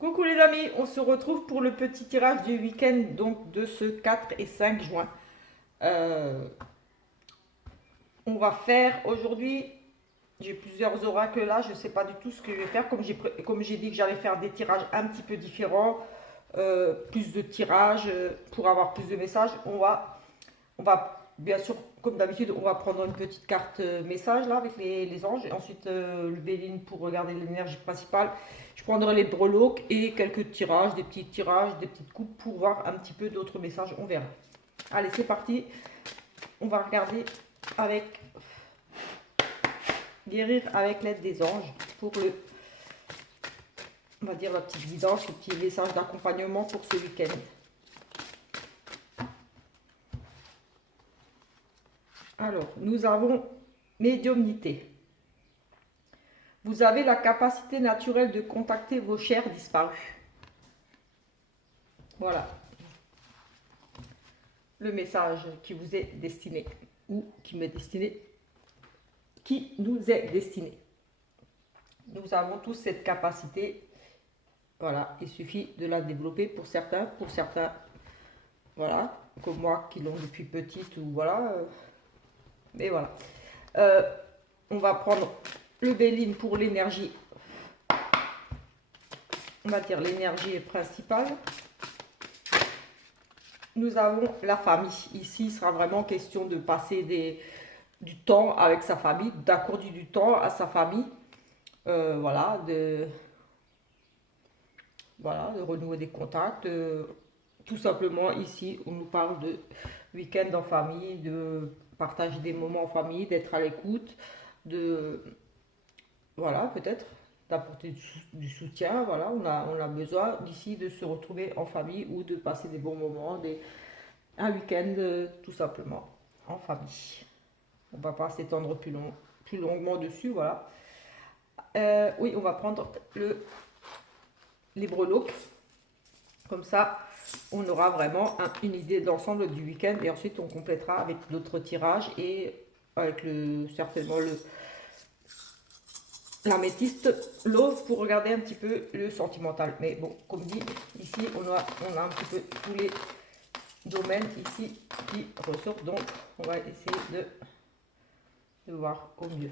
Coucou les amis, on se retrouve pour le petit tirage du week-end donc de ce 4 et 5 juin. Euh, on va faire aujourd'hui, j'ai plusieurs oracles là, je ne sais pas du tout ce que je vais faire. Comme j'ai dit que j'allais faire des tirages un petit peu différents, plus de tirages pour avoir plus de messages. On va bien sûr, comme d'habitude, on va prendre une petite carte message là avec les anges. Et ensuite, le Béline pour regarder l'énergie principale. Je prendrai les breloques et quelques tirages, des petits tirages, des petites coupes pour voir un petit peu d'autres messages. On verra. Allez, c'est parti. On va regarder avec guérir avec l'aide des anges pour on va dire la petite guidance, le petit message d'accompagnement pour ce week-end. Alors, nous avons médiumnité. Vous avez la capacité naturelle de contacter vos chers disparus. Voilà le message qui vous est destiné ou qui m'est destiné, qui nous est destiné. Nous avons tous cette capacité. Voilà, il suffit de la développer pour certains, voilà, comme moi qui l'ont depuis petite ou voilà. Mais voilà. Euh, on va prendre le Béline pour l'énergie. On va dire l'énergie principale. Nous avons la famille. Ici, il sera vraiment question de passer du temps avec sa famille, d'accorder du temps à sa famille. Voilà, de renouer des contacts. Tout simplement, ici, on nous parle de week-end en famille, de partager des moments en famille, d'être à l'écoute, de, voilà, peut-être d'apporter du soutien. Voilà, on a besoin d'ici de se retrouver en famille ou de passer des bons moments, un week-end tout simplement en famille. On ne va pas s'étendre plus longuement dessus, voilà. Oui, on va prendre les breloques. Comme ça, on aura vraiment une idée d'ensemble du week-end et ensuite on complétera avec d'autres tirages et avec certainement l'améthyste, l'auve pour regarder un petit peu le sentimental. Mais bon, comme dit, ici on a un petit peu tous les domaines ici qui ressortent, donc on va essayer de voir au mieux.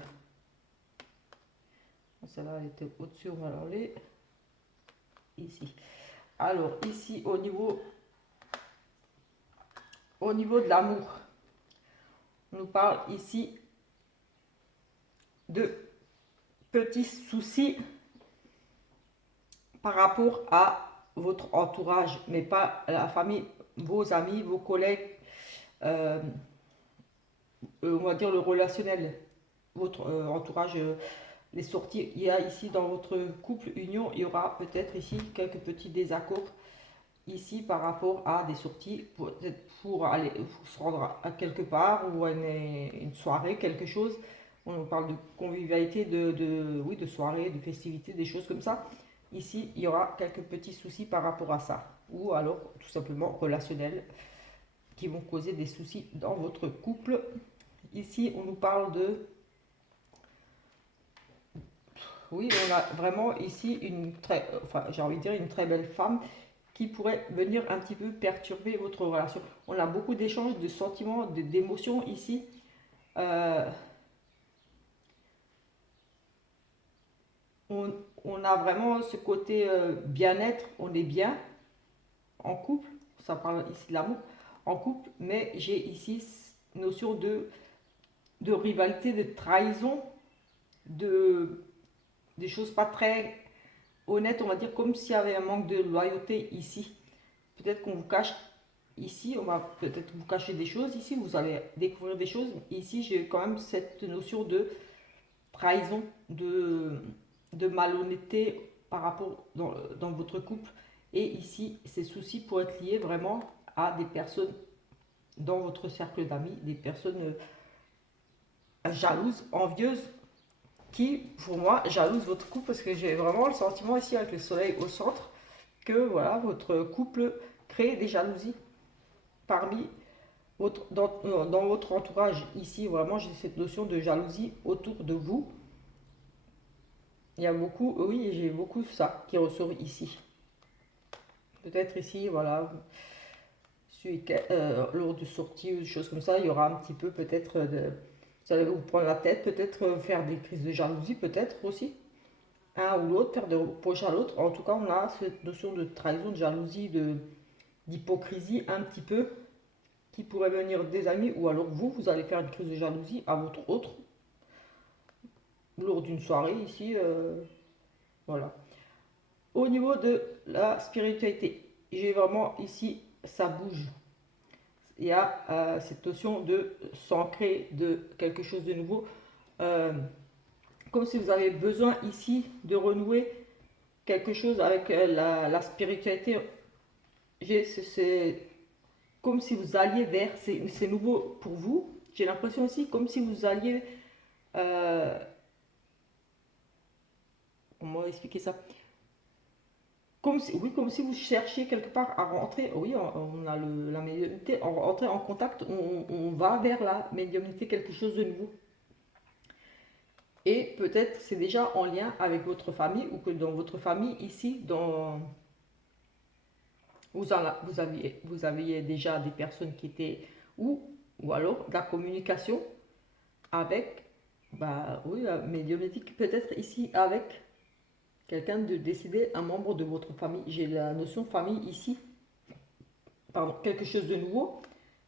Celle-là elle était au-dessus, on va l'enlever ici. Alors ici au niveau de l'amour, on nous parle ici de petits soucis par rapport à votre entourage, mais pas la famille, vos amis, vos collègues, euh, on va dire le relationnel, votre entourage, les sorties. Il y a ici dans votre couple union, il y aura peut-être ici quelques petits désaccords ici par rapport à des sorties pour aller pour se rendre à quelque part ou à une soirée, quelque chose. On parle de convivialité, oui, de soirée, de festivité, des choses comme ça. Ici, il y aura quelques petits soucis par rapport à ça. Ou alors, tout simplement, relationnels, qui vont causer des soucis dans votre couple. Ici, on nous parle de... Oui, on a vraiment ici j'ai envie de dire une très belle femme qui pourrait venir un petit peu perturber votre relation. On a beaucoup d'échanges de sentiments, d'émotions ici. Euh, on a vraiment ce côté bien-être, on est bien en couple, ça parle ici de l'amour, en couple, mais j'ai ici notion de rivalité, de trahison, de, des choses pas très honnêtes, on va dire, comme s'il y avait un manque de loyauté ici. Peut-être qu'on vous cache ici, on va peut-être vous cacher des choses ici, vous allez découvrir des choses. Ici, j'ai quand même cette notion de trahison, de malhonnêteté par rapport dans votre couple. Et ici, ces soucis pourraient être liés vraiment à des personnes dans votre cercle d'amis, des personnes jalouses, envieuses, qui, pour moi, jalousent votre couple parce que j'ai vraiment le sentiment ici avec le soleil au centre que voilà, votre couple crée des jalousies parmi dans votre entourage. Ici, vraiment, j'ai cette notion de jalousie autour de vous. Il y a beaucoup, oui, j'ai beaucoup ça qui ressort ici. Peut-être ici, voilà, lors de sorties ou des choses comme ça, il y aura un petit peu peut-être vous allez vous prendre la tête, peut-être faire des crises de jalousie, peut-être aussi, un ou l'autre, faire de reproches à l'autre. En tout cas, on a cette notion de trahison, de jalousie, d'hypocrisie un petit peu, qui pourrait venir des amis, ou alors vous allez faire une crise de jalousie à votre autre, lors d'une soirée ici, voilà. Au niveau de la spiritualité, j'ai vraiment ici, ça bouge. Il y a cette notion de s'ancrer de quelque chose de nouveau. Euh, Comme si vous avez besoin ici de renouer quelque chose avec la spiritualité. C'est comme si vous alliez vers, c'est nouveau pour vous. J'ai l'impression aussi comme si vous alliez, euh, comment expliquer ça? Comme si, oui, comme si vous cherchiez quelque part à rentrer, oui, on a la médiumnité, on rentrer en contact, on va vers la médiumnité, quelque chose de nouveau. Et peut-être c'est déjà en lien avec votre famille ou que dans votre famille ici, vous aviez déjà des personnes qui étaient ou alors de la communication avec, bah oui, la médiumnétique peut-être ici avec quelqu'un de décédé, un membre de votre famille. J'ai la notion famille ici, pardon, quelque chose de nouveau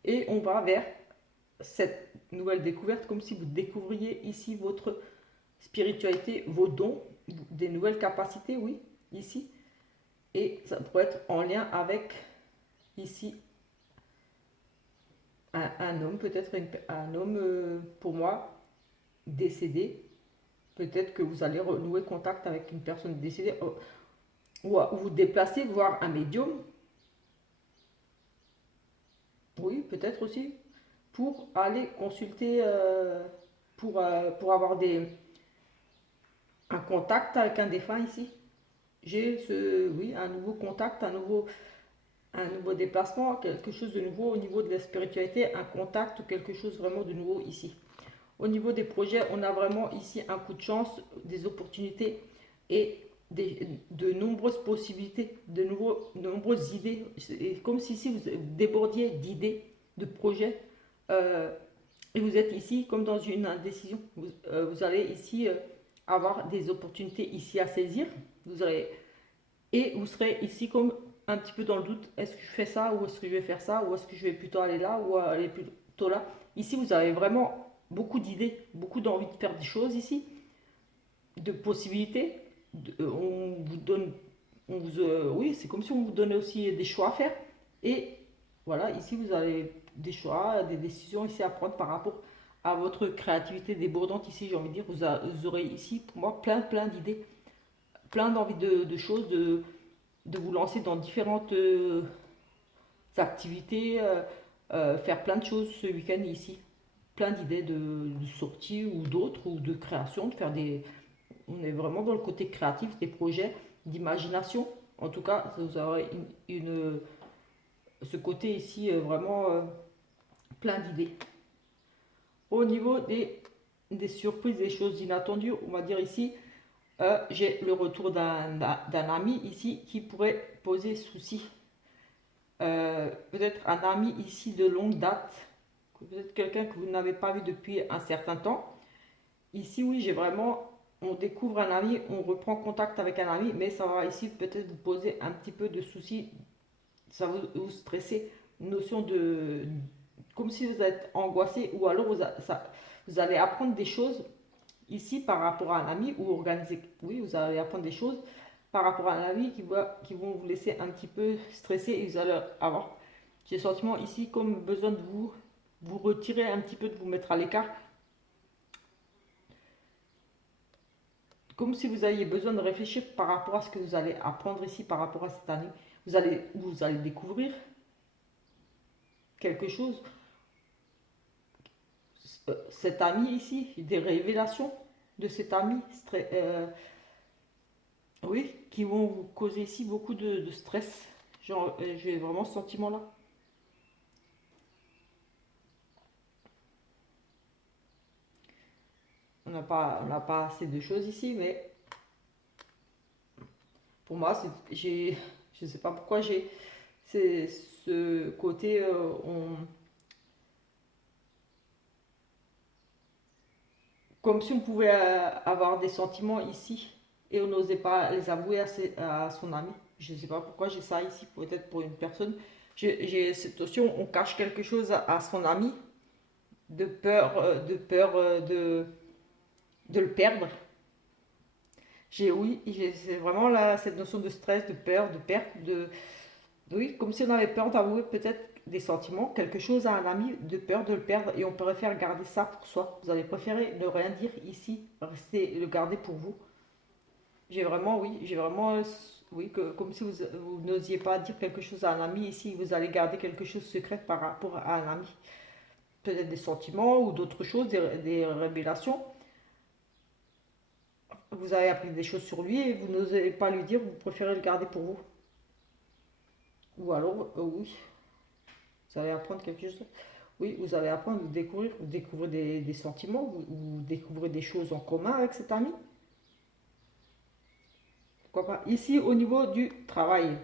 et on va vers cette nouvelle découverte comme si vous découvriez ici votre spiritualité, vos dons, des nouvelles capacités, oui, ici. Et ça pourrait être en lien avec ici un homme, peut-être un homme pour moi décédé. Peut-être que vous allez renouer contact avec une personne décédée ou vous déplacer, voir un médium. Oui, peut-être aussi pour aller consulter, pour avoir un contact avec un défunt ici. J'ai oui, un nouveau contact, un nouveau déplacement, quelque chose de nouveau au niveau de la spiritualité, un contact ou quelque chose vraiment de nouveau ici. Au niveau des projets, on a vraiment ici un coup de chance, des opportunités et de nombreuses possibilités, de nombreuses idées. C'est comme si ici vous débordiez d'idées, de projets. euh, et vous êtes ici comme dans une indécision. Vous allez ici avoir des opportunités ici à saisir. Et vous serez ici comme un petit peu dans le doute. Est-ce que je fais ça ou est-ce que je vais faire ça ou est-ce que je vais plutôt aller là ou aller plutôt là. Ici, vous avez vraiment beaucoup d'idées, beaucoup d'envie de faire des choses ici, de possibilités. On vous donne, oui, c'est comme si on vous donnait aussi des choix à faire. Et voilà, ici, vous avez des choix, des décisions ici à prendre par rapport à votre créativité débordante. Ici, j'ai envie de dire, vous aurez ici, pour moi, plein d'idées, plein d'envie de choses, de vous lancer dans différentes activités, faire plein de choses ce week-end ici. Plein d'idées de sorties ou d'autres, ou de création, de faire des... On est vraiment dans le côté créatif, des projets, d'imagination. En tout cas, vous aurez ce côté ici vraiment plein d'idées. Au niveau des surprises, des choses inattendues, on va dire ici, j'ai le retour d'un ami ici qui pourrait poser souci. Peut-être un ami ici de longue date, peut-être quelqu'un que vous n'avez pas vu depuis un certain temps. Ici, oui, j'ai vraiment, on découvre un ami, on reprend contact avec un ami, mais ça va ici peut-être vous poser un petit peu de soucis, ça va vous stresser, une notion comme si vous êtes angoissé, ou alors vous allez apprendre des choses ici par rapport à un ami, ou organiser, oui, vous allez apprendre des choses par rapport à un ami qui vont vous laisser un petit peu stressé et vous allez avoir, j'ai le sentiment ici comme besoin de vous retirer un petit peu, de vous mettre à l'écart, comme si vous aviez besoin de réfléchir par rapport à ce que vous allez apprendre ici, par rapport à cette année. Vous allez découvrir quelque chose. Cet ami ici, des révélations de cet ami, oui, qui vont vous causer ici beaucoup de stress. Genre, j'ai vraiment ce sentiment-là. On n'a pas assez de choses ici, mais pour moi, Je ne sais pas pourquoi j'ai ce côté, comme si on pouvait avoir des sentiments ici et on n'osait pas les avouer à son ami. Je ne sais pas pourquoi j'ai ça ici, peut-être pour une personne. J'ai cette notion, on cache quelque chose à son ami de le perdre. Oui, c'est vraiment là, cette notion de stress, de peur, de perte, oui, comme si on avait peur d'avouer peut-être des sentiments, quelque chose à un ami, de peur de le perdre, et on préfère garder ça pour soi. Vous allez préférer ne rien dire ici, rester le garder pour vous. J'ai vraiment, oui, comme si vous n'osiez pas dire quelque chose à un ami ici, vous allez garder quelque chose de secret par rapport à un ami. Peut-être des sentiments ou d'autres choses, des révélations. Vous avez appris des choses sur lui et vous n'osez pas lui dire, vous préférez le garder pour vous. Ou alors, oui, vous allez apprendre quelque chose. Oui, vous allez apprendre, vous découvrez des sentiments, vous découvrez des choses en commun avec cet ami. Pourquoi pas? Ici, au niveau du travail.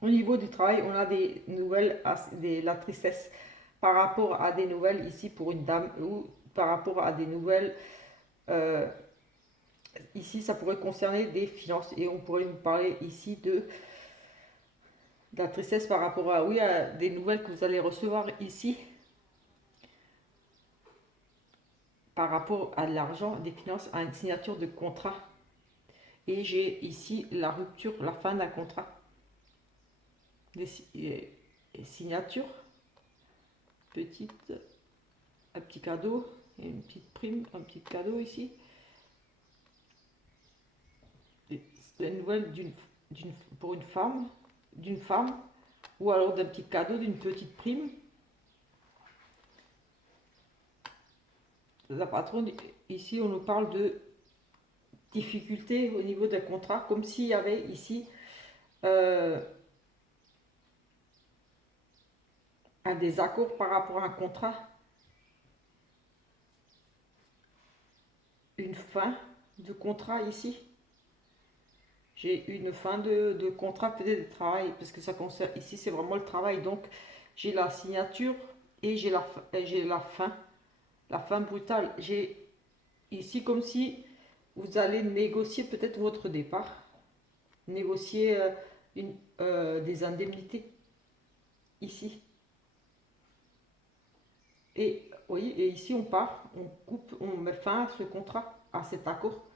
Au niveau du travail, on a des nouvelles, la tristesse par rapport à des nouvelles ici pour une dame ou par rapport à des nouvelles. euh, Ici, ça pourrait concerner des finances et on pourrait nous parler ici de la tristesse par rapport à, oui, à des nouvelles que vous allez recevoir ici par rapport à de l'argent, des finances, à une signature de contrat. Et j'ai ici la rupture, la fin d'un contrat. Des signatures, petite, un petit cadeau, et une petite prime, un petit cadeau ici. C'est la nouvelle pour d'une femme, ou alors d'un petit cadeau, d'une petite prime. La patronne, ici, on nous parle de difficultés au niveau d'un contrat, comme s'il y avait ici euh, un désaccord par rapport à un contrat, une fin de contrat ici. J'ai une fin de contrat peut-être de travail, parce que ça concerne, ici c'est vraiment le travail, donc j'ai la signature et j'ai la fin brutale. J'ai ici comme si vous allez négocier peut-être votre départ, négocier des indemnités ici. Et oui, et ici on part, on coupe, on met fin à ce contrat, à cet accord.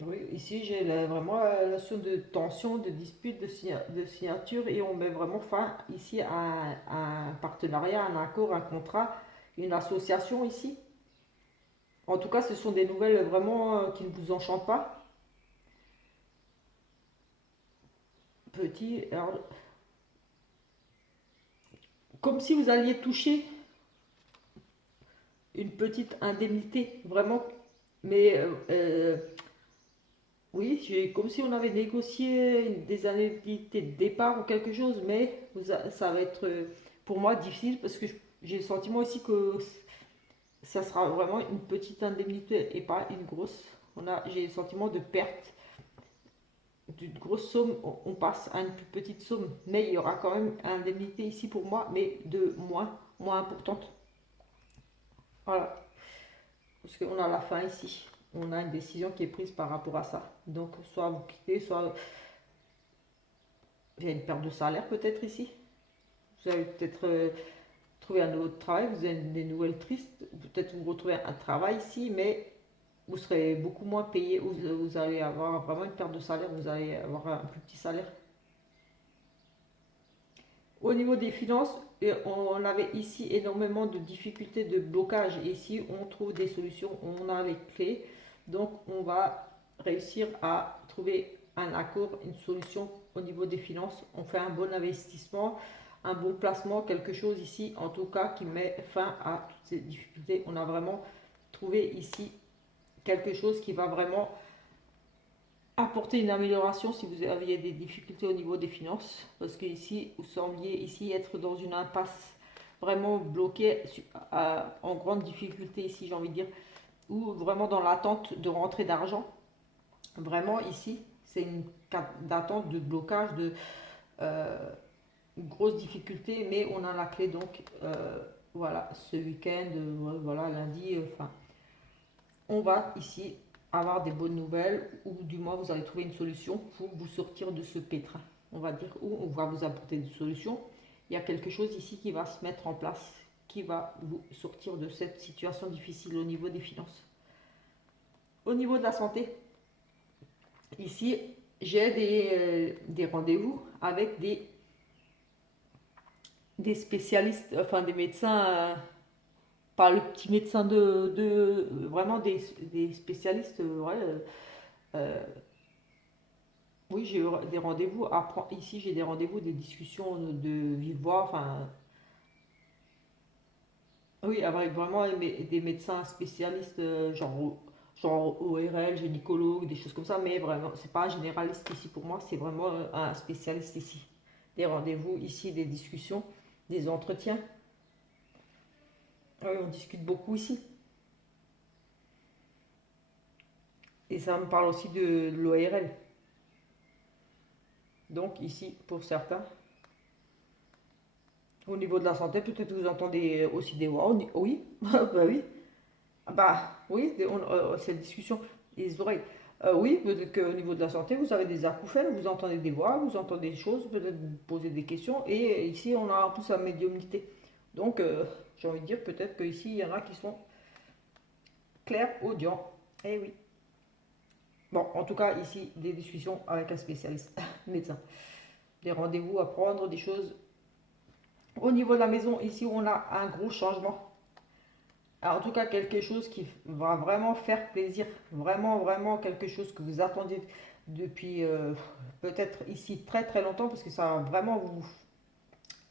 Oui, ici j'ai vraiment la notion de tension, de dispute, de signature et on met vraiment fin ici à un partenariat, un accord, un contrat, une association ici. En tout cas, ce sont des nouvelles vraiment qui ne vous enchantent pas. Petit, alors, comme si vous alliez toucher une petite indemnité, vraiment, mais oui, comme si on avait négocié des indemnités de départ ou quelque chose, mais ça va être pour moi difficile parce que j'ai le sentiment aussi que ça sera vraiment une petite indemnité et pas une grosse. J'ai le sentiment de perte d'une grosse somme, on passe à une plus petite somme, mais il y aura quand même une indemnité ici pour moi, mais de moins importante. Voilà, parce qu'on a la fin ici. On a une décision qui est prise par rapport à ça. Donc, soit vous quittez, soit il y a une perte de salaire peut-être ici. Vous avez peut-être trouvé un autre travail, vous avez des nouvelles tristes. Peut-être vous retrouvez un travail ici, mais vous serez beaucoup moins payé. Vous allez avoir vraiment une perte de salaire, vous allez avoir un plus petit salaire. Au niveau des finances, on avait ici énormément de difficultés, de blocage. Et ici, on trouve des solutions, on a les clés. Donc, on va réussir à trouver un accord, une solution au niveau des finances. On fait un bon investissement, un bon placement, quelque chose ici, en tout cas, qui met fin à toutes ces difficultés. On a vraiment trouvé ici quelque chose qui va vraiment apporter une amélioration si vous aviez des difficultés au niveau des finances, parce que ici, vous sembliez ici être dans une impasse, vraiment bloqué, en grande difficulté ici, j'ai envie de dire. ou vraiment dans l'attente de rentrée d'argent. Vraiment ici, c'est une carte d'attente, de blocage, de grosse difficulté, mais on a la clé donc voilà, ce week-end, voilà, lundi, enfin, on va ici avoir des bonnes nouvelles, ou du moins vous allez trouver une solution pour vous sortir de ce pétrin. On va dire, où on va vous apporter une solution. Il y a quelque chose ici qui va se mettre en place, qui va vous sortir de cette situation difficile au niveau des finances. Au niveau de la santé, ici, j'ai des rendez-vous avec des spécialistes, enfin des médecins, pas le petit médecin vraiment des spécialistes, ouais, oui, j'ai eu des rendez-vous. Ici, j'ai des rendez-vous, des discussions de vive voix, enfin, oui, avec vraiment des médecins spécialistes, genre ORL, gynécologue, des choses comme ça, mais vraiment, c'est pas un généraliste ici pour moi, c'est vraiment un spécialiste ici. Des rendez-vous ici, des discussions, des entretiens. Oui, on discute beaucoup ici. Et ça me parle aussi de l'ORL. Donc ici, pour certains, au niveau de la santé, peut-être vous entendez aussi des voix. Oui, bah oui. Bah oui, c'est une discussion. Les oreilles. Oui, peut-être qu'au niveau de la santé, vous avez des acouphènes, vous entendez des voix, vous entendez des choses, peut-être vous posez des questions. Et ici, on a en plus la médiumnité. Donc, j'ai envie de dire peut-être qu'ici, il y en a qui sont clairs audients. Eh oui. Bon, en tout cas, ici, des discussions avec un spécialiste, médecin. Des rendez-vous à prendre, des choses. Au niveau de la maison, ici, on a un gros changement. Alors, en tout cas, quelque chose qui va vraiment faire plaisir. Vraiment, vraiment quelque chose que vous attendiez depuis peut-être ici très très longtemps parce que ça va vraiment vous.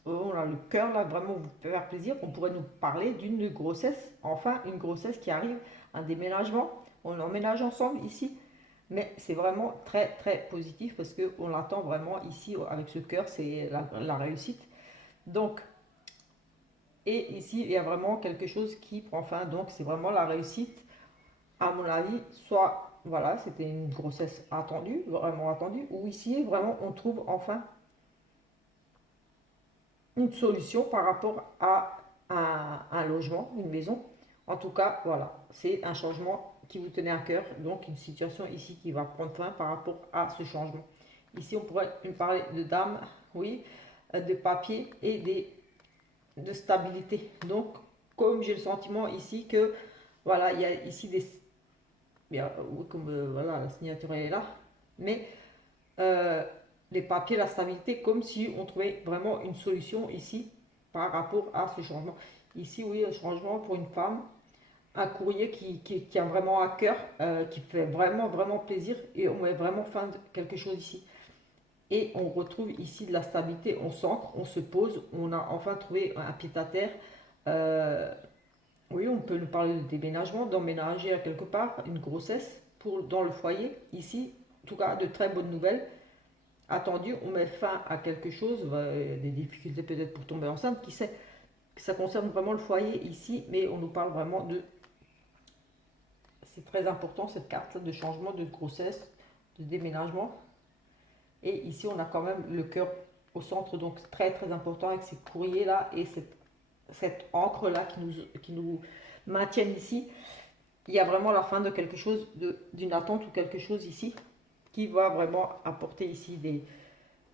On a le cœur là, vraiment vous faire plaisir. On pourrait nous parler d'une grossesse. Enfin, une grossesse qui arrive, un déménagement. On emménage ensemble ici. Mais c'est vraiment très très positif parce qu'on l'attend vraiment ici avec ce cœur, c'est la réussite. Donc, et ici, il y a vraiment quelque chose qui prend fin. Donc, c'est vraiment la réussite, à mon avis. Soit, voilà, c'était une grossesse attendue, vraiment attendue. Ou ici, vraiment, on trouve enfin une solution par rapport à un logement, une maison. En tout cas, voilà, c'est un changement qui vous tenait à cœur. Donc, une situation ici qui va prendre fin par rapport à ce changement. Ici, on pourrait parler de dames, oui, de papier et de stabilité. Donc, comme j'ai le sentiment ici que, voilà, il y a ici des. Oui, comme voilà, la signature elle est là, mais euh, les papiers, la stabilité, comme si on trouvait vraiment une solution ici par rapport à ce changement. Ici, oui, un changement pour une femme, un courrier qui tient vraiment à cœur, qui fait vraiment, vraiment plaisir et on met vraiment fin de quelque chose ici. Et on retrouve ici de la stabilité, on s'ancre, on se pose, on a enfin trouvé un pied-à-terre. Euh, oui, on peut nous parler de déménagement, d'emménager à quelque part, une grossesse dans le foyer. Ici, en tout cas, de très bonnes nouvelles. Attendu, on met fin à quelque chose, des difficultés peut-être pour tomber enceinte, qui sait. Ça concerne vraiment le foyer ici, mais on nous parle vraiment de. C'est très important cette carte de changement, de grossesse, de déménagement. Et ici, on a quand même le cœur au centre, donc très très important avec ces courriers là et cette encre là qui nous maintiennent ici. Il y a vraiment la fin de quelque chose, d'une attente ou quelque chose ici qui va vraiment apporter ici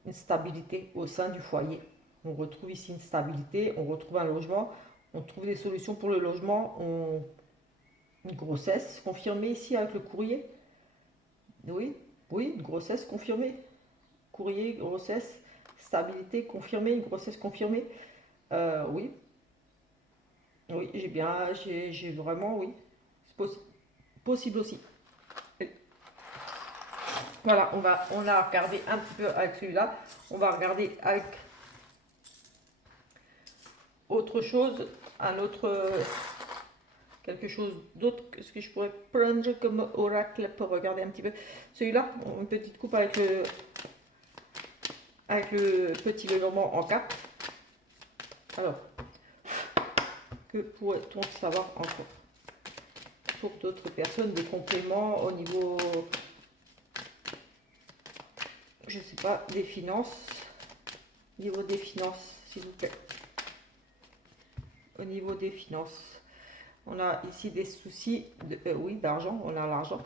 une stabilité au sein du foyer. On retrouve ici une stabilité, on retrouve un logement, on trouve des solutions pour le logement, une grossesse confirmée ici avec le courrier. Oui, oui, une grossesse confirmée. Courrier, grossesse, stabilité confirmée, une grossesse confirmée. Oui, oui, j'ai vraiment, oui, c'est possible aussi. Voilà, on a regardé un petit peu avec celui-là. On va regarder avec autre chose, quelque chose d'autre que ce que je pourrais plonger comme oracle pour regarder un petit peu. Celui-là, une petite coupe avec le petit levement en cap. Alors, que pourrait-on savoir encore? pour d'autres personnes, des compléments au niveau, je sais pas, des finances. Au niveau des finances, s'il vous plaît. Au niveau des finances. On a ici des soucis, oui, d'argent, on a l'argent.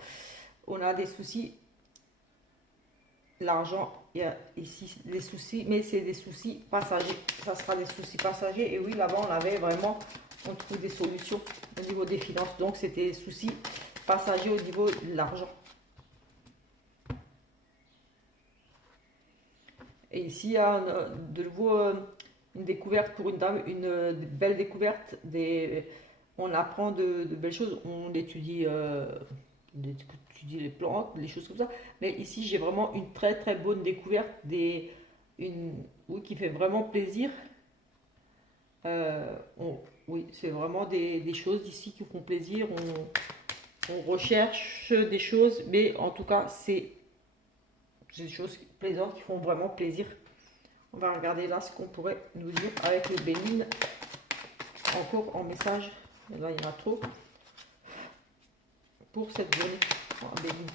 On a des soucis, l'argent, il y a ici des soucis, mais c'est des soucis passagers. Ça sera des soucis passagers. Et oui, là-bas, on avait vraiment, on trouve des solutions au niveau des finances. Donc, c'était des soucis passagers au niveau de l'argent. Et ici, il y a de nouveau une découverte pour une dame, une belle découverte. On apprend de belles choses, on étudie les plantes, les choses comme ça. Mais ici, j'ai vraiment une très très bonne découverte, oui, qui fait vraiment plaisir. Euh, oui, c'est vraiment des choses ici qui font plaisir. On recherche des choses, mais en tout cas, c'est des choses plaisantes qui font vraiment plaisir. On va regarder là ce qu'on pourrait nous dire avec le Bénin. Encore en message. Là, il y en a trop. Pour cette journée. Bénin.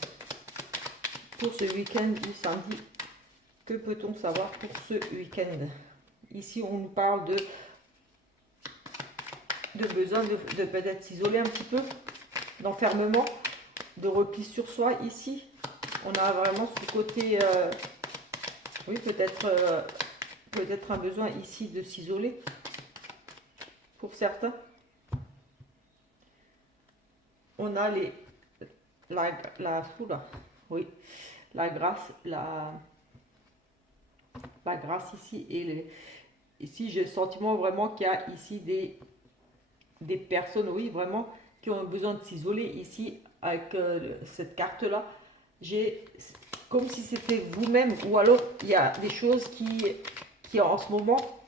Pour ce week-end du samedi. Que peut-on savoir pour ce week-end? Ici, on nous parle de besoin de peut-être s'isoler un petit peu. D'enfermement. De repli sur soi ici. On a vraiment ce côté... oui, peut-être un besoin ici de s'isoler. Pour certains. On a oui, la grâce, la grâce ici. Ici, j'ai le sentiment vraiment qu'il y a ici des personnes, oui, vraiment, qui ont besoin de s'isoler. Ici, avec cette carte-là, j'ai comme si c'était vous-même, ou alors il y a des choses qui en ce moment,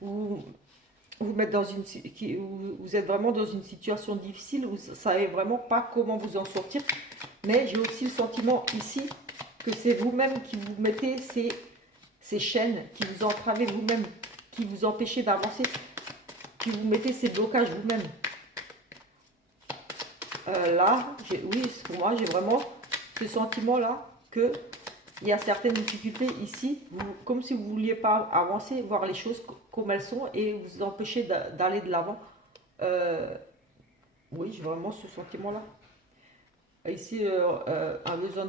où vous mettre dans où vous êtes vraiment dans une situation difficile, vous ne savez vraiment pas comment vous en sortir. Mais j'ai aussi le sentiment ici que c'est vous-même qui vous mettez ces chaînes, qui vous entravez vous-même, qui vous empêchez d'avancer, qui vous mettez ces blocages vous-même. Là, oui, pour moi, j'ai vraiment ce sentiment-là que il y a certaines difficultés ici, comme si vous ne vouliez pas avancer, voir les choses comme elles sont et vous empêcher d'aller de l'avant. Oui, j'ai vraiment ce sentiment-là. Ici, un besoin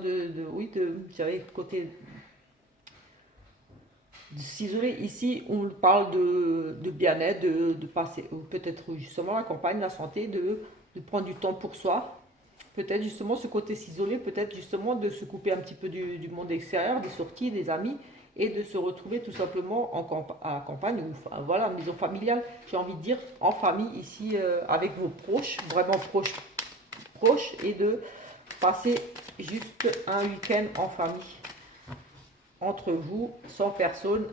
oui, vous savez, côté de s'isoler. Ici, on parle de bien-être, de passer, peut-être justement la campagne, la santé, de prendre du temps pour soi. Peut-être justement ce côté s'isoler, peut-être justement de se couper un petit peu du monde extérieur, des sorties, des amis, et de se retrouver tout simplement à la campagne, ou enfin, voilà, maison familiale, j'ai envie de dire, en famille, ici, avec vos proches, vraiment proches, et de passer juste un week-end en famille, entre vous, sans personne,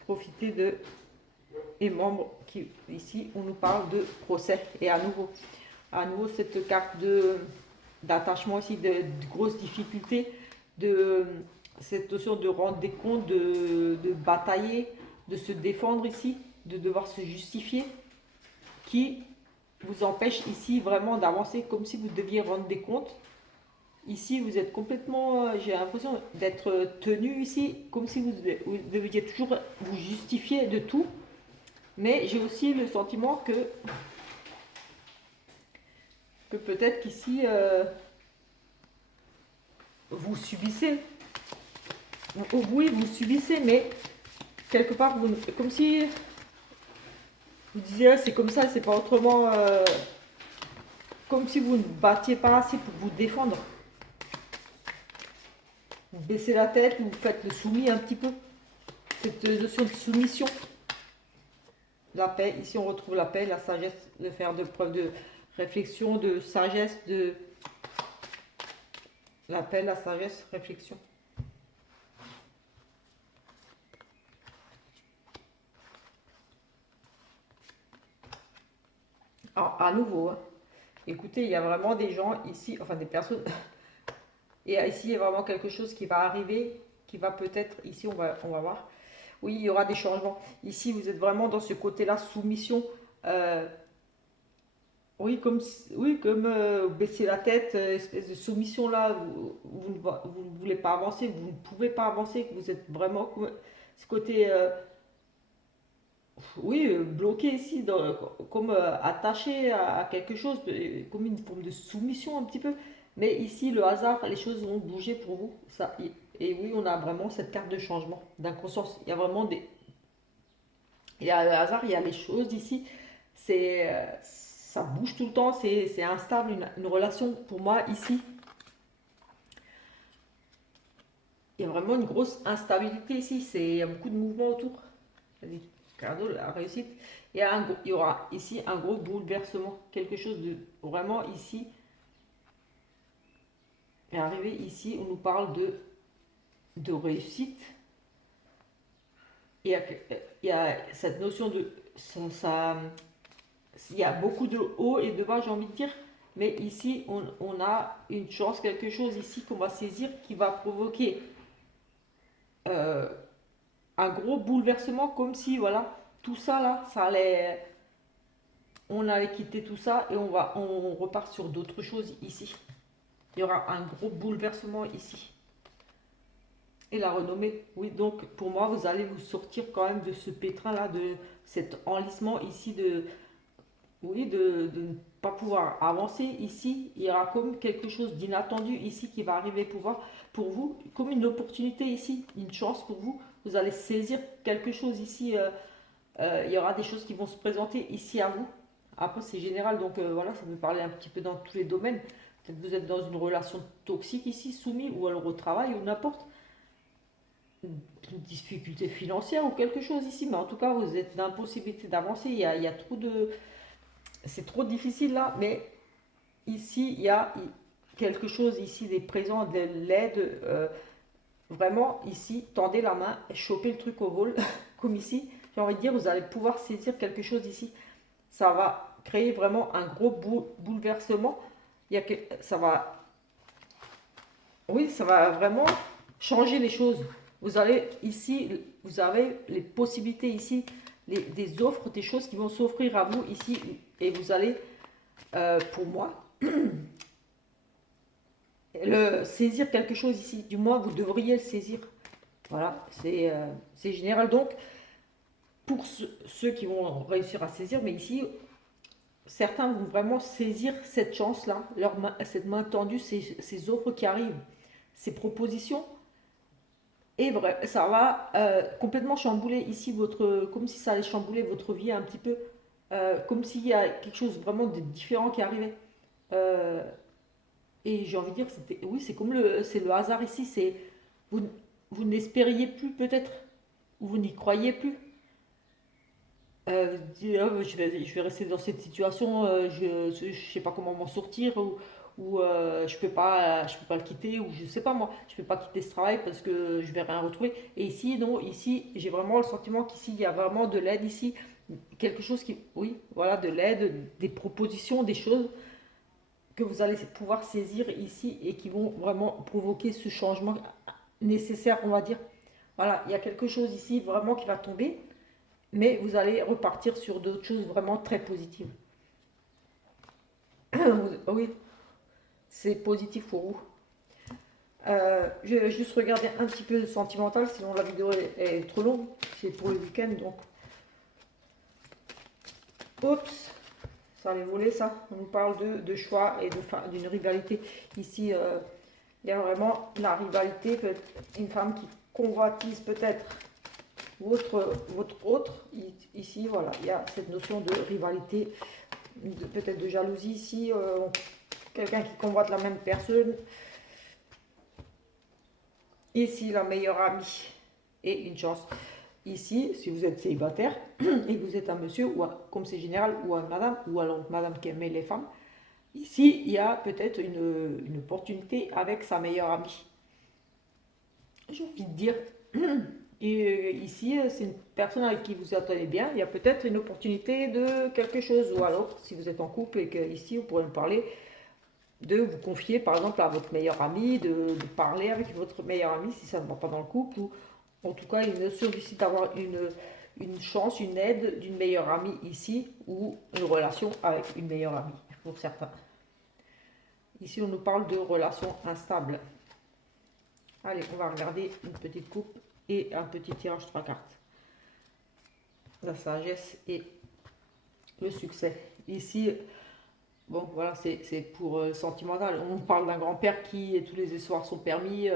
profiter de... Et membres qui, ici, on nous parle de procès, et à nouveau cette carte d'attachement aussi, de grosses difficultés, de cette notion de rendre des comptes, de batailler, de se défendre ici, de devoir se justifier, qui vous empêche ici vraiment d'avancer comme si vous deviez rendre des comptes. Ici, vous êtes complètement, j'ai l'impression d'être tenu ici, comme si vous deviez toujours vous justifier de tout. Mais j'ai aussi le sentiment que peut-être qu'ici, vous subissez. Oui, vous subissez, mais quelque part, comme si vous disiez, c'est comme ça, c'est pas autrement, comme si vous ne battiez pas assez pour vous défendre. Vous baissez la tête, vous faites le soumis un petit peu. Cette notion de soumission. La paix, ici on retrouve la paix, la sagesse, de faire de preuve de réflexion, de sagesse, de la paix, la sagesse, réflexion. Alors, à nouveau, hein, écoutez, il y a vraiment des gens ici, enfin des personnes, et ici il y a vraiment quelque chose qui va arriver, qui va peut-être, ici on va voir, oui, il y aura des changements. Ici, vous êtes vraiment dans ce côté-là, soumission. Oui, oui, comme baisser la tête, espèce de soumission là, vous ne voulez pas avancer, vous ne pouvez pas avancer, que vous êtes vraiment ce côté, oui, bloqué ici, comme attaché à quelque chose, comme une forme de soumission un petit peu. Mais ici, le hasard, les choses vont bouger pour vous. Et oui, on a vraiment cette carte de changement, d'inconscience. Il y a vraiment il y a le hasard, il y a les choses ici. Ça bouge tout le temps, c'est instable, une relation pour moi ici. Il y a vraiment une grosse instabilité ici, il y a beaucoup de mouvements autour. Cadeau, la réussite. Il y aura ici un gros bouleversement, quelque chose de vraiment ici. Et arrivé ici, on nous parle de réussite. Il y a cette notion de il y a beaucoup de haut et de bas, j'ai envie de dire. Mais ici, on a une chance, quelque chose ici qu'on va saisir qui va provoquer euh, un gros bouleversement, comme si, voilà, tout ça là, on allait quitter tout ça et on repart sur d'autres choses ici. Il y aura un gros bouleversement ici. Et la renommée, oui, donc pour moi, vous allez vous sortir quand même de ce pétrin là, de cet enlisement ici oui, de ne pas pouvoir avancer ici. Il y aura comme quelque chose d'inattendu ici qui va arriver pour vous, comme une opportunité ici, une chance pour vous. Vous allez saisir quelque chose ici. Il y aura des choses qui vont se présenter ici à vous. Après, c'est général, donc voilà, ça peut parler un petit peu dans tous les domaines. Peut-être que vous êtes dans une relation toxique ici, soumis, ou alors au travail, ou n'importe. Une difficulté financière ou quelque chose ici, mais en tout cas, vous êtes dans l'impossibilité d'avancer. Il y a trop de. C'est trop difficile là, mais ici, il y a quelque chose ici, des présents, de l'aide. Vraiment, ici, tendez la main, chopez le truc au vol, comme ici. J'ai envie de dire, vous allez pouvoir saisir quelque chose ici. Ça va créer vraiment un gros bouleversement. Ça va, oui, ça va vraiment changer les choses. Vous allez ici, vous avez les possibilités ici, des offres, des choses qui vont s'offrir à vous ici, et vous allez, pour moi, saisir quelque chose ici. Du moins, vous devriez le saisir. Voilà, c'est général. Donc, pour ceux qui vont réussir à saisir, mais ici, certains vont vraiment saisir cette chance-là, cette main tendue, ces offres qui arrivent, ces propositions. Et vrai, ça va complètement chambouler ici comme si ça allait chambouler votre vie un petit peu, comme s'il y a quelque chose vraiment de différent qui arrivait. Euh, et j'ai envie de dire, oui, c'est le hasard ici. Vous, vous n'espériez plus peut-être, ou vous n'y croyez plus. Vous dites, ah, je vais rester dans cette situation, je ne sais pas comment m'en sortir, ou je peux pas le quitter, ou je sais pas moi, je peux pas quitter ce travail parce que je vais rien retrouver. Et ici, non, ici, j'ai vraiment le sentiment qu'ici, il y a vraiment de l'aide ici, quelque chose qui, oui, voilà, de l'aide, des propositions, des choses que vous allez pouvoir saisir ici et qui vont vraiment provoquer ce changement nécessaire, on va dire. Voilà, il y a quelque chose ici vraiment qui va tomber, mais vous allez repartir sur d'autres choses vraiment très positives. Oui, c'est positif pour vous. Je vais juste regarder un petit peu le sentimental, sinon la vidéo est trop longue. C'est pour le week-end, donc. Oups, ça allait voler ça. On nous parle de choix et d'une rivalité. Ici, il y a vraiment la rivalité, une femme qui convoitise peut-être votre autre. Ici, voilà, il y a cette notion de rivalité, peut-être de jalousie ici. Quelqu'un qui convoite la même personne. Ici, la meilleure amie et une chance. Ici, si vous êtes célibataire et que vous êtes un monsieur, comme c'est général, ou une madame, ou alors madame qui aimait les femmes, ici, il y a peut-être une opportunité avec sa meilleure amie. J'ai envie de dire. Et ici, c'est une personne avec qui vous entendez bien. Il y a peut-être une opportunité de quelque chose. Ou alors, si vous êtes en couple et que ici, vous pourrez me parler de vous confier, par exemple, à votre meilleur ami, de parler avec votre meilleur ami si ça ne va pas dans le couple. Ou en tout cas, une notion d'ici d'avoir une chance, une aide d'une meilleure amie ici ou une relation avec une meilleure amie. pour certains. Ici, on nous parle de relations instables. Allez, on va regarder une petite coupe et un petit tirage 3 cartes. La sagesse et le succès. Ici, bon, voilà, c'est pour sentimental. On parle d'un grand-père qui, tous les espoirs sont permis.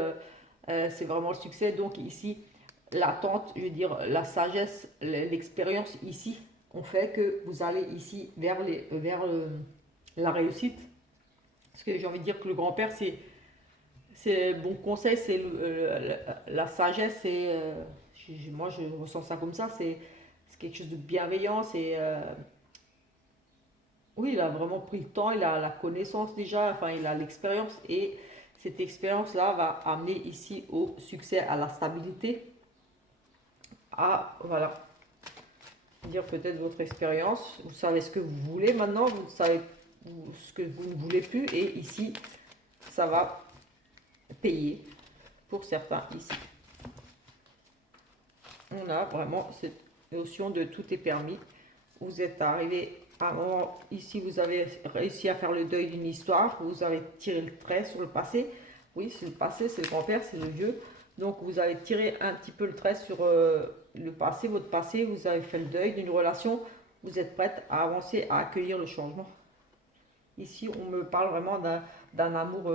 C'est vraiment le succès. Donc ici, l'attente, je veux dire, la sagesse, l'expérience ici, on fait que vous allez ici vers, la réussite. Parce que j'ai envie de dire que le grand-père, c'est bon conseil, c'est la sagesse, moi je ressens ça comme ça, c'est quelque chose de bienveillant, oui, il a vraiment pris le temps, il a la connaissance déjà, enfin il a l'expérience et cette expérience-là va amener ici au succès, à la stabilité, voilà, dire peut-être votre expérience, vous savez ce que vous voulez maintenant, vous savez ce que vous ne voulez plus et ici, ça va payer pour certains ici. On a vraiment cette notion de tout est permis. Vous êtes arrivé à un moment, ici vous avez réussi à faire le deuil d'une histoire, vous avez tiré le trait sur le passé. Oui, c'est le passé, c'est le grand-père, c'est le vieux. Donc vous avez tiré un petit peu le trait sur le passé, votre passé, vous avez fait le deuil d'une relation, vous êtes prête à avancer, à accueillir le changement. Ici, on me parle vraiment d'un amour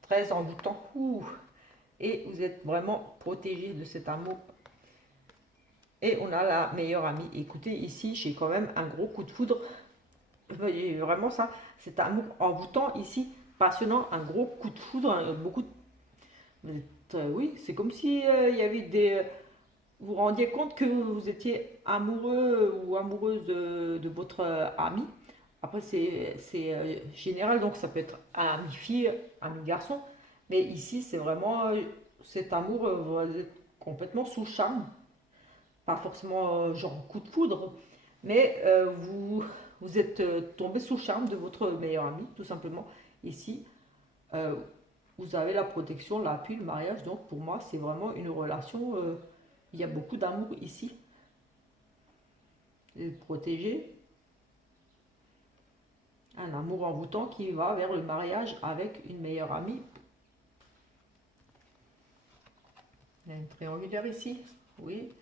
très envoûtant. Et vous êtes vraiment protégé de cet amour. Et on a la meilleure amie. Écoutez, ici, j'ai quand même un gros coup de foudre. Vraiment ça, cet amour envoûtant ici, passionnant, un gros coup de foudre, beaucoup de... oui, c'est comme si il y avait des... Vous vous rendiez compte que vous étiez amoureux ou amoureuse de votre ami. Après, c'est général, donc ça peut être ami fille, ami garçon. Mais ici, c'est vraiment cet amour, vous êtes complètement sous charme. Pas forcément genre coup de foudre, mais vous êtes tombé sous le charme de votre meilleur ami, tout simplement. Ici, euh, vous avez la protection, l'appui, le mariage. Donc pour moi, c'est vraiment une relation. Il y a beaucoup d'amour ici. Protégé, un amour envoûtant qui va vers le mariage avec une meilleure amie. Il y a une triangulaire ici, oui.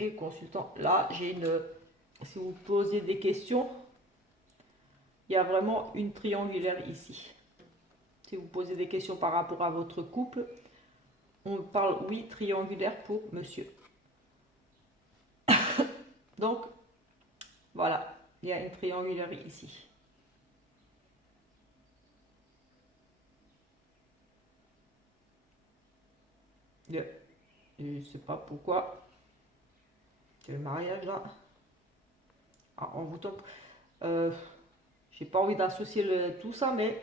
Et consultant, là j'ai une... Si vous posez des questions, il y a vraiment une triangulaire ici. Si vous posez des questions par rapport à votre couple, on parle, oui, triangulaire pour monsieur. Donc, voilà, il y a une triangulaire ici. Je ne sais pas pourquoi. C'est le mariage là. Ah, en vous tombe. J'ai pas envie d'associer tout ça, mais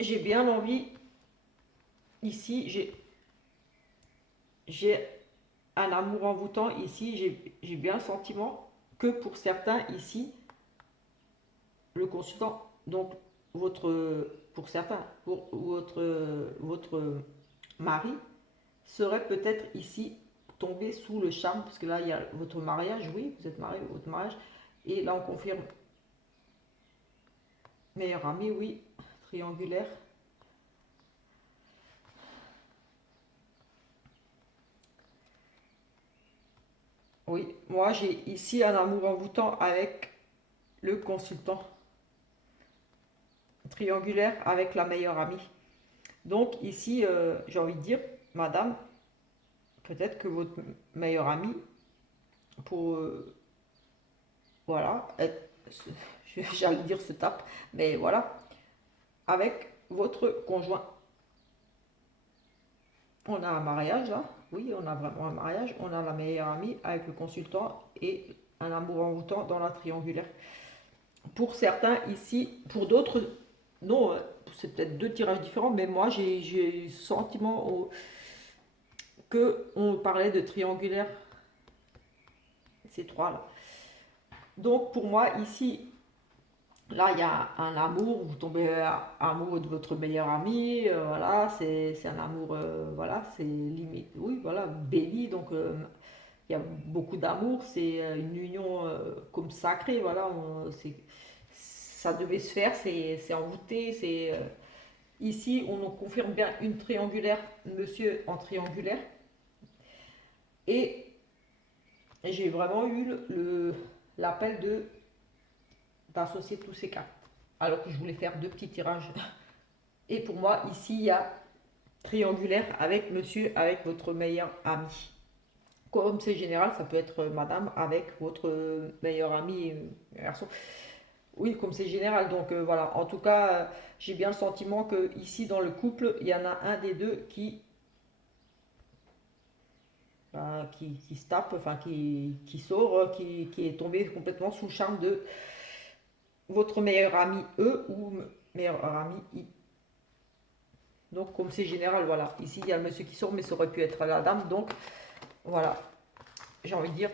j'ai bien envie. Ici, j'ai un amour envoûtant. Ici, j'ai bien le sentiment que pour certains, ici, le consultant, donc pour certains, pour votre mari, serait peut-être ici tombé sous le charme, parce que là, il y a votre mariage, oui, vous êtes marié, votre mariage, et là, on confirme meilleur ami, oui, triangulaire. Oui, moi, j'ai ici un amour envoûtant avec le consultant triangulaire avec la meilleure amie. Donc ici, j'ai envie de dire, madame, peut-être que votre meilleure amie, pour, voilà, j'allais dire se tape, mais voilà, avec votre conjoint. On a un mariage là, oui, on a vraiment un mariage, on a la meilleure amie avec le consultant et un amour envoûtant dans la triangulaire. Pour certains ici, pour d'autres, non, c'est peut-être deux tirages différents, mais moi j'ai le sentiment que on parlait de triangulaire, ces trois là. Donc pour moi ici, là il y a un amour, vous tombez amoureux de votre meilleur ami, voilà, c'est un amour, voilà, c'est limite, oui, voilà, béni, donc il y a beaucoup d'amour, c'est une union comme sacrée, voilà, ça devait se faire, c'est envoûté, ici on nous confirme bien une triangulaire, monsieur en triangulaire, et j'ai vraiment eu l'appel d'associer tous ces cartes, alors que je voulais faire deux petits tirages. Et pour moi, ici, il y a triangulaire avec monsieur, avec votre meilleur ami. Comme c'est général, ça peut être madame avec votre meilleur ami garçon. Oui, comme c'est général. Donc voilà, en tout cas, j'ai bien le sentiment que ici dans le couple, il y en a un des deux qui se tape, enfin qui sort, qui est tombé complètement sous le charme de votre meilleur ami E ou meilleur ami I. Donc comme c'est général, voilà. Ici, il y a le monsieur qui sort, mais ça aurait pu être la dame. Donc voilà, j'ai envie de dire,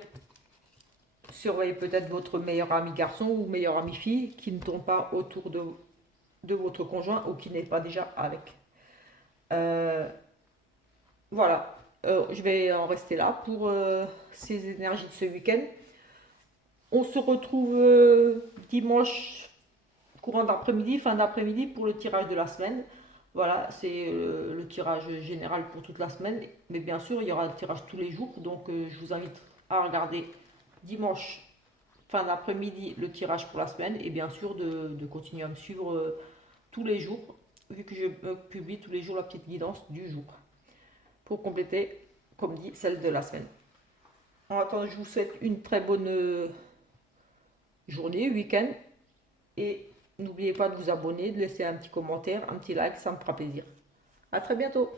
surveillez peut-être votre meilleur ami garçon ou meilleur ami fille qui ne tourne pas autour de votre conjoint ou qui n'est pas déjà avec. Euh, voilà. Je vais en rester là pour ces énergies de ce week-end. On se retrouve dimanche, courant d'après-midi, fin d'après-midi pour le tirage de la semaine. Voilà, c'est le tirage général pour toute la semaine. Mais bien sûr, il y aura le tirage tous les jours. Donc, je vous invite à regarder dimanche, fin d'après-midi, le tirage pour la semaine. Et bien sûr, de continuer à me suivre tous les jours, vu que je publie tous les jours la petite guidance du jour. Pour compléter, comme dit, celle de la semaine. En attendant, je vous souhaite une très bonne journée, week-end. Et n'oubliez pas de vous abonner, de laisser un petit commentaire, un petit like, ça me fera plaisir. À très bientôt.